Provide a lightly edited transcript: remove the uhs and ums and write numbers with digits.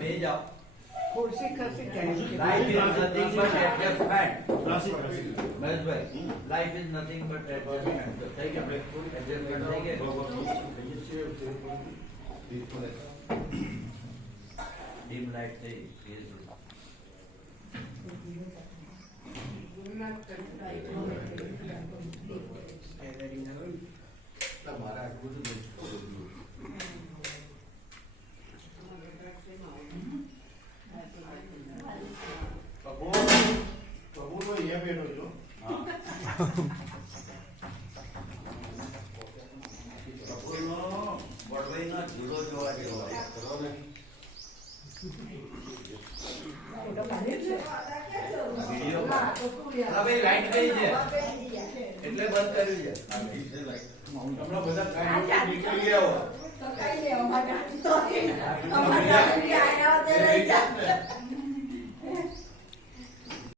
બે જાઓ ખુરશી ખસી જાય. Life is nothing but adjustment Maheshbhai life is nothing but adjustment થઈ ગયા એડજસ્ટમેન્ટ થઈ ગયા ડીમ લાઈટ થઈ તમારા આટલું જ લાઈટ ગઈ છે એટલે બંધ કર્યું છે હમણાં બધા કાંઈ નીકળી ગયા તો કઈ લે અમારા તો અમારા આયા તે રહી જા.